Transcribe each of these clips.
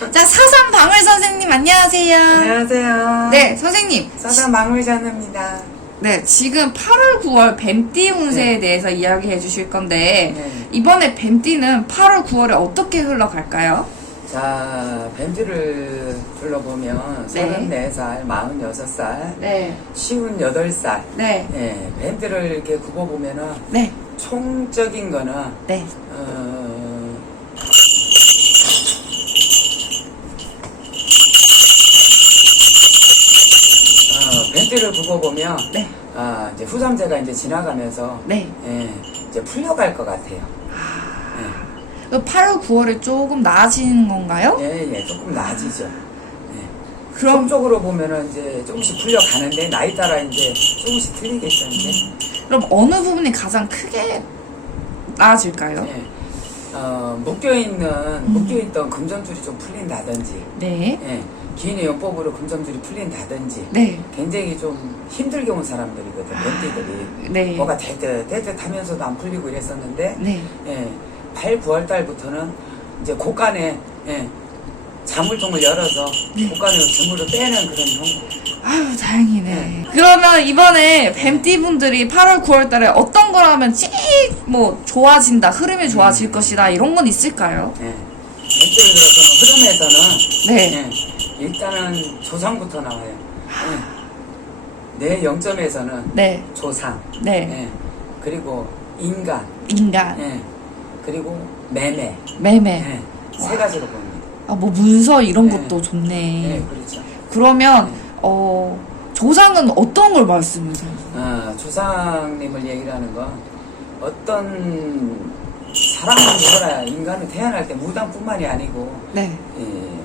자, 사산 방울 선생님 안녕하세요. 안녕하세요. 네, 선생님. 사단 망울잔입니다. 네, 지금 8월, 9월 뱀띠 운세에 네. 대해서 이야기해 주실 건데 네. 이번에 뱀띠는 8월, 9월에 어떻게 흘러갈까요? 자, 뱀지를 둘러보면 네. 34살, 46살, 네, 쉬운 8살. 네, 예, 뱀들을 이렇게 굽어보면은 네, 총적인 거는 네, 어, 어, 뱀들을 굽어보면 네, 아, 이제 후삼제가 이제 지나가면서 네. 예, 이제 풀려갈 것 같아요. 그 8월, 9월에 조금 나아지는 건가요? 예, 예, 조금 나아지죠. 예. 그럼 속적으로 보면은 이제 조금씩 풀려가는데 나이 따라 이제 조금씩 틀리겠죠, 이제. 그럼 어느 부분이 가장 크게 나아질까요? 예. 어, 묶여 있는, 묶여 있던 금전줄이 좀 풀린다든지, 네, 예. 기인의 용법으로 금전줄이 풀린다든지, 네, 굉장히 좀 힘들게 온 사람들이거든, 뱀띠들이. 네, 뭐가 대듯, 대듯 하면서도 안 풀리고 이랬었는데, 네. 예. 8, 9월 달부터는 이제 곳간에, 예. 자물통을 열어서 네. 곳간에 재물을 빼는 그런 형국. 아유, 다행이네. 그러면 이번에 뱀띠 분들이 8월, 9월 달에 어떤 걸 하면 제일 뭐 좋아진다, 흐름이 좋아질 것이다, 이런 건 있을까요? 예. 예를 들어서는 흐름에서는 네. 예. 일단은 조상부터 나와요. 예. 내 영점에서는 네, 조상, 네. 예. 그리고 인간, 인간, 예. 그리고 매매, 매매. 예. 세 가지로 봅니다. 아, 뭐 문서 이런 네. 것도 좋네. 예, 그렇죠. 그러면, 네. 어, 조상은 어떤 걸 말씀하세요? 아, 조상님을 얘기를 하는 건 어떤 사람은 뭐라 인간은 태어날 때 무당뿐만이 아니고 네, 예,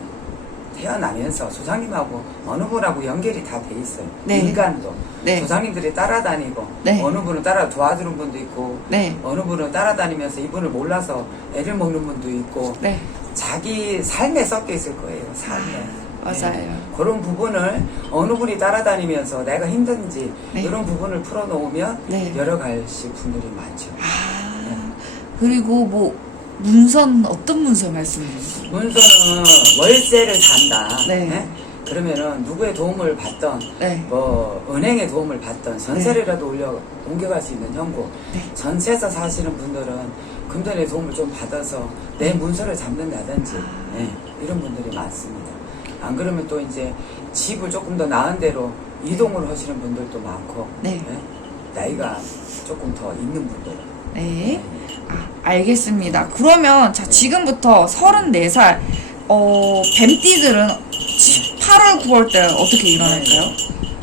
태어나면서 조상님하고 어느 분하고 연결이 다 돼 있어요. 네. 인간도 네. 조상님들이 따라다니고 네. 어느 분은 따라 도와주는 분도 있고 네, 어느 분은 따라다니면서 이분을 몰라서 애를 먹는 분도 있고 네. 자기 삶에 섞여 있을 거예요. 삶에. 맞아요. 예. 그런 부분을 어느 분이 따라다니면서 내가 힘든지 네. 이런 부분을 풀어놓으면 네. 열어갈 시 분들이 많죠. 아, 그리고 뭐, 문서는 어떤 문서 말씀해주세요? 문서는 월세를 산다. 네. 예? 그러면은 누구의 도움을 받던 네, 뭐 은행의 도움을 받던 전세라도 올려 옮겨갈 수 있는 형국 네. 전세에서 사시는 분들은 금전의 도움을 좀 받아서 내 문서를 잡는다든지 아. 예, 이런 분들이 많습니다. 안 그러면 또 이제 집을 조금 더 나은 데로 이동을 하시는 분들도 많고 네. 예, 나이가 조금 더 있는 분들 네. 아, 알겠습니다. 그러면 자 지금부터 34살 어 뱀띠들은 8월 9월 때 어떻게 일어날까요?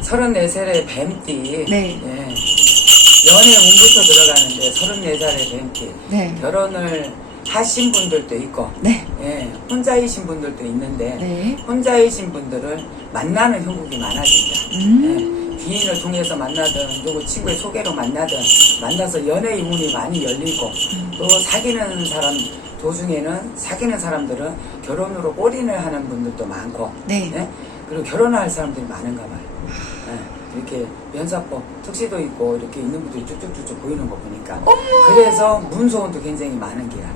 34살의 뱀띠 네. 예, 연애 운부터 들어가는데 34살의 뱀띠 네. 결혼을 하신 분들도 있고 네. 예, 혼자이신 분들도 있는데 네. 혼자이신 분들은 만나는 형국이 많아진다. 음. 예, 귀인을 통해서 만나든 누구 친구의 소개로 만나든 만나서 연애의 문이 많이 열리고 음. 또 사귀는 사람 도중에는 사귀는 사람들은 결혼으로 올인을 하는 분들도 많고 네. 예? 그리고 결혼할 사람들이 많은가 봐요. 예, 이렇게 면사법 특시도 있고 이렇게 있는 분들이 쭉쭉쭉쭉 보이는 거 보니까 그래서 문소원도 굉장히 많은 게야.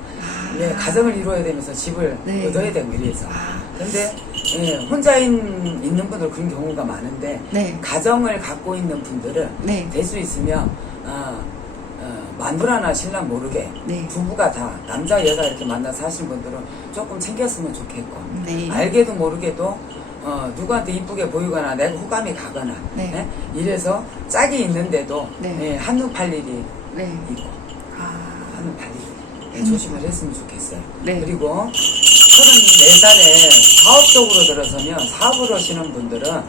예, 가정을 이루어야 되면서 집을 아. 네. 얻어야 되고 이래서. 아. 근데 예, 혼자 있, 있는 분들 그런 경우가 많은데 네. 가정을 갖고 있는 분들은 네. 될 수 있으면 어, 어, 마누라나 신랑 모르게 네. 부부가 다 남자 여자 이렇게 만나서 하신 분들은 조금 챙겼으면 좋겠고 네. 알게도 모르게도 어, 누구한테 이쁘게 보이거나 내가 호감이 가거나 네. 예? 이래서 짝이 있는데도 네. 예, 한눈 팔 일이 네. 있고 아. 한눈 팔 예, 한눈 조심을 했으면 좋겠어요. 네. 그리고 34살에 사업적으로 들어서면 사업을 하시는 분들은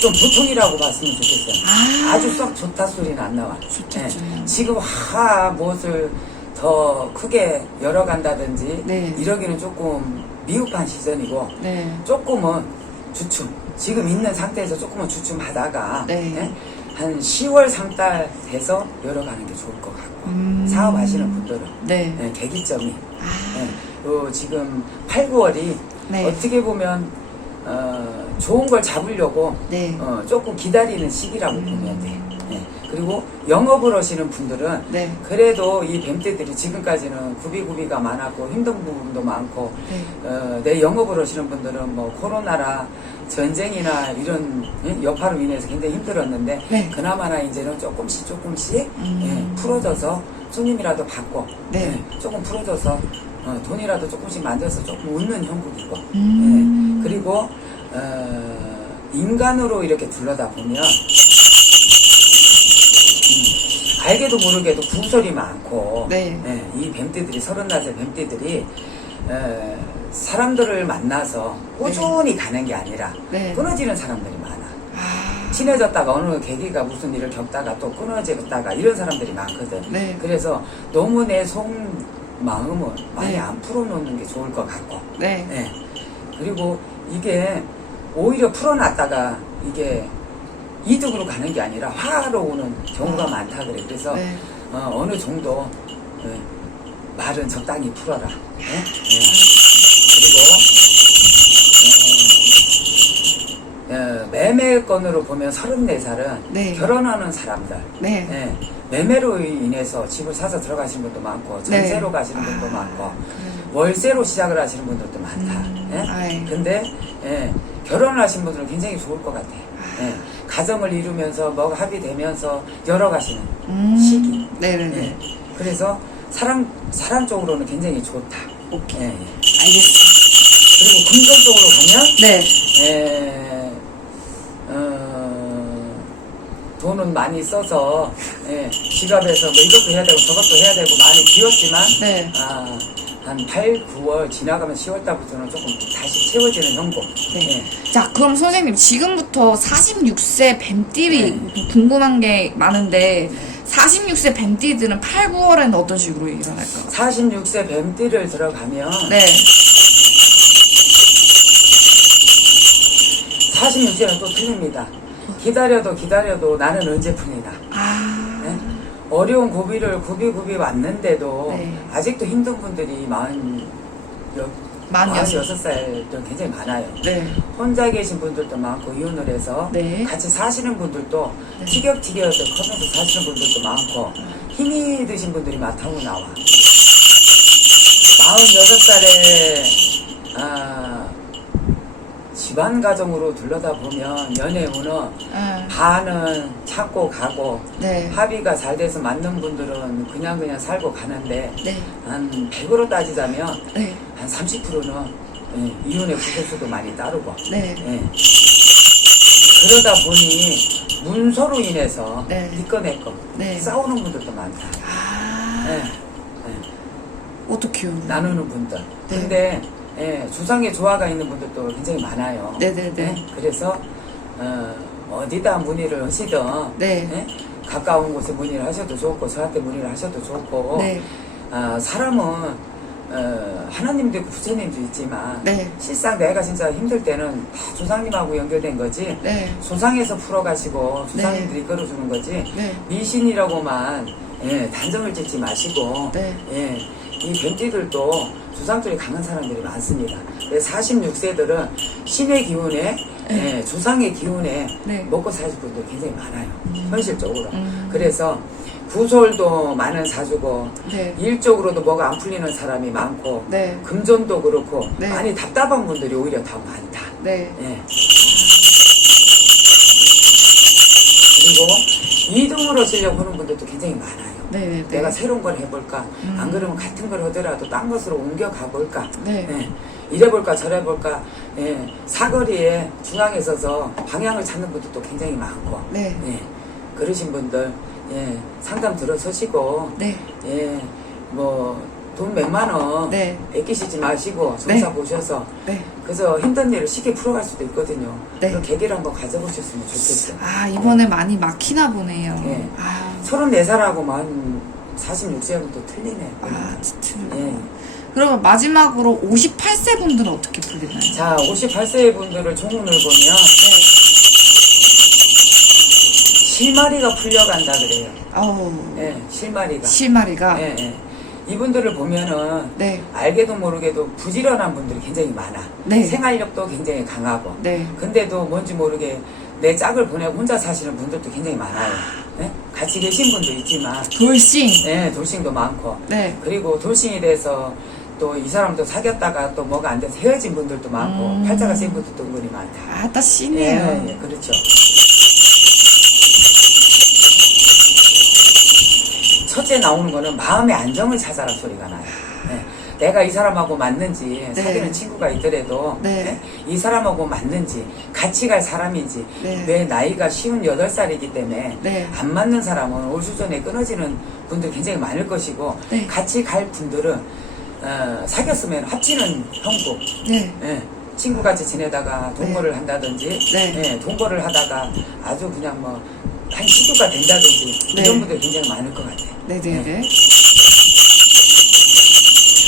좀 보통이라고 봤으면 좋겠어요. 아. 아주 썩 좋다 소리는 안 나와. 좋겠죠. 예, 지금 하 무엇을 더 크게 열어간다든지 네. 이러기는 조금 미흡한 시즌이고 네. 조금은 주춤 지금 있는 상태에서 조금은 주춤하다가 네. 예, 한 10월 상달 돼서 열어가는 게 좋을 것 같고 음. 사업하시는 분들은 네. 예, 계기점이 아. 예, 요 지금 8, 9월이 네. 어떻게 보면 어, 좋은 걸 잡으려고 네. 어, 조금 기다리는 시기라고 보면 돼. 예. 그리고 영업을 하시는 분들은 네. 그래도 이 뱀떼들이 지금까지는 구비구비가 많았고 힘든 부분도 많고 네. 어, 내 영업을 하시는 분들은 뭐 코로나라 전쟁이나 이런 예? 여파로 인해서 굉장히 힘들었는데 네. 그나마나 이제는 조금씩 조금씩 음. 예, 풀어져서 손님이라도 받고 네. 예, 조금 풀어져서 어, 돈이라도 조금씩 만들어서 조금 웃는 형국이고 음. 예, 그리고 어, 인간으로 이렇게 둘러다 보면 음, 알게도 모르게도 구설이 많고 네. 예, 이 뱀떼들이 서른 날의 뱀떼들이 에, 사람들을 만나서 꾸준히 가는 게 아니라 네. 끊어지는 사람들이 많아. 아. 친해졌다가 어느 계기가 무슨 일을 겪다가 또 끊어졌다가 이런 사람들이 많거든. 네. 그래서 너무 내 속 마음을 많이 네. 안 풀어놓는 게 좋을 것 같고. 네. 예. 그리고 이게 오히려 풀어놨다가 이게 이득으로 가는 게 아니라 화로 오는 경우가 아. 많다 그래. 그래서 네. 어, 느 정도 예, 말은 적당히 풀어라. 예? 예. 그리고 어, 어, 매매 건으로 보면 34살은 네. 결혼하는 사람들 네. 예, 매매로 인해서 집을 사서 들어가시는 분도 많고 네. 전세로 가시는 분도 아, 많고 그래요. 월세로 시작을 하시는 분들도 많다. 음, 예? 근데 예, 결혼을 하신 분들은 굉장히 좋을 것 같아. 예, 가정을 이루면서 뭐 합의되면서 열어가시는 음. 시기. 네네네. 예, 그래서 사람 사람 쪽으로는 굉장히 좋다. 오케이. 예, 예. 알겠습니다. 그리고 금전 쪽으로 가면 네. 예, 어, 돈은 많이 써서 예, 지갑에서 뭐 이것도 해야 되고 저것도 해야 되고 많이 비웠지만 네. 아, 한 8, 9월 지나가면 10월 달부터는 조금 다시 채워지는 형국. 네. 예. 자, 그럼 선생님, 지금부터 46세 뱀띠리 네. 궁금한 게 많은데, 46세 뱀띠들은 8, 9월에는 어떤 식으로 일어날까요? 46세 뱀띠를 들어가면 네. 46세는 또 틀립니다. 기다려도 기다려도 나는 언제뿐이다. 아. 네? 어려운 고비를 구비구비 왔는데도 네. 아직도 힘든 분들이 마흔 여, 마흔여섯. 46살도 굉장히 많아요. 네. 혼자 계신 분들도 많고 이혼을 해서 네. 같이 사시는 분들도 네. 티격티격 커면서 사시는 분들도 많고 힘이 드신 분들이 많다고 나와. 46살에 아, 집안 가정으로 둘러다 보면 연애운은 네. 반은 참고 가고 네. 합의가 잘 돼서 맞는 분들은 그냥 그냥 살고 가는데 네. 한 100으로 따지자면 네. 한 30%는 예, 이혼의 구설수도 많이 따르고 네. 예. 그러다 보니 문서로 인해서 네. 니꺼 내꺼 네. 싸우는 분들도 많다. 아. 예. 예. 어떡해요? 나누는 분들. 네. 근데 예, 주상에 조화가 있는 분들도 굉장히 많아요. 네네네. 예, 그래서 어, 디다 문의를 하시든 네. 예? 가까운 곳에 문의를 하셔도 좋고 저한테 문의를 하셔도 좋고 네. 아, 사람은 어, 하나님도 있고 부처님도 있지만 네. 실상 내가 진짜 힘들 때는 다 조상님하고 연결된 거지 네. 조상에서 풀어가시고 조상님들이 끌어주는 거지 네. 미신이라고만 예, 단정을 짓지 마시고 네. 예, 이 뱀띠들도 조상들이 강한 사람들이 많습니다. 46세들은 신의 기운에 예, 조상의 기운에 네. 먹고 사실 분들 굉장히 많아요. 현실적으로. 음. 그래서 구솔도 많은 사주고 네. 일적으로도 뭐가 안 풀리는 사람이 많고 네. 금전도 그렇고 네. 많이 답답한 분들이 오히려 더 많다. 네. 예. 그리고 이동으로 쓰려고 하는 분들도 굉장히 많아요. 네. 네. 내가 새로운 걸 해볼까? 음. 안 그러면 같은 걸 하더라도 딴 것으로 옮겨 가볼까? 네. 예. 이래볼까 저래볼까? 예. 사거리에 중앙에 서서 방향을 찾는 분들도 굉장히 많고. 네. 예. 그러신 분들 예. 상담 들어서시고 네. 예. 뭐 돈 몇만 원 네. 아끼시지 마시고 정사 네. 보셔서 네. 그래서 힘든 일을 쉽게 풀어갈 수도 있거든요. 네. 그런 계기를 한번 가져보셨으면 좋겠어요. 아, 이번에 많이 막히나 보네요. 네. 아. 34살하고 만 46세하고 틀리네. 아, 진짜. 예. 그러면 마지막으로 58세 분들은 어떻게 풀리나요? 자, 58세 분들을 종운을 보면 네. 실마리가 풀려간다 그래요. 어우. 예, 실마리가. 실마리가. 예, 예. 이분들을 보면은 네. 알게도 모르게도 부지런한 분들이 굉장히 많아. 네. 생활력도 굉장히 강하고. 네. 근데도 뭔지 모르게 내 짝을 보내고 혼자 사시는 분들도 굉장히 많아요. 예? 같이 계신 분도 있지만 돌싱. 예, 돌싱도 많고 네. 그리고 돌싱이 돼서 또 이 사람도 사귀었다가 또 뭐가 안 돼서 헤어진 분들도 많고 음. 팔자가 센 분들도 은근히 많다. 아따 씨네요. 예, 예, 그렇죠. 첫째 나오는 거는 마음의 안정을 찾아라 소리가 나요. 예, 내가 이 사람하고 맞는지 사귀는 친구가 있더라도 네. 예, 이 사람하고 맞는지 같이 갈 사람인지 네. 내 나이가 쉬운 여덟 살이기 때문에 네. 안 맞는 사람은 올 수전에 끊어지는 분들 굉장히 많을 것이고 네. 같이 갈 분들은 어, 사귀었으면 합치는 형국 네. 예, 친구같이 지내다가 동거를 한다든지 네. 예, 동거를 하다가 아주 그냥 뭐 한 시주가 된다든지 네. 이런 분들 굉장히 많을 것 같아요. 네 네 네.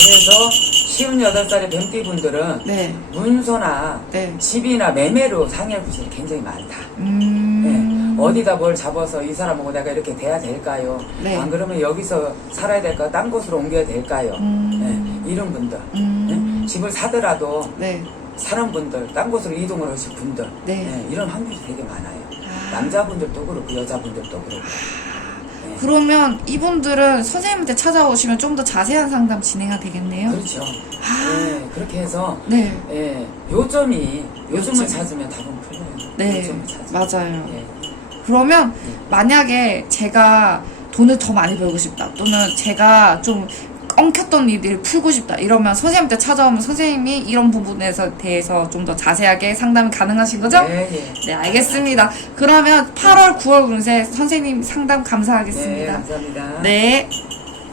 그래서 쉬운 여덟 살의 뱀띠 분들은 네. 문서나 네. 집이나 매매로 상해할 구실이 굉장히 많다. 음. 예, 어디다 뭘 잡아서 이 사람하고 내가 이렇게 돼야 될까요? 네. 안 그러면 여기서 살아야 될까? 딴 곳으로 옮겨야 될까요? 음. 예, 이런 분들. 음. 예, 집을 사더라도 네. 사는 분들, 딴 곳으로 이동을 하실 분들, 네. 예, 이런 확률이 되게 많아요. 아. 남자분들도 그렇고 여자분들도 그렇고. 예. 그러면 이분들은 선생님한테 찾아오시면 좀 더 자세한 상담 진행이 되겠네요. 그렇죠. 아. 예, 그렇게 해서 네. 예, 요점이 요점을 요점. 찾으면 답은 풀려요. 네. 요점을 찾으면. 맞아요. 예. 그러면 만약에 제가 돈을 더 많이 벌고 싶다 또는 제가 좀 엉켰던 일들을 풀고 싶다 이러면 선생님한테 찾아오면 선생님이 이런 부분에서 대해서 좀 더 자세하게 상담이 가능하신 거죠? 예, 예. 네, 알겠습니다. 그러면 8월, 9월 운세 선생님 상담 네, 감사하겠습니다. 감사합니다. 네.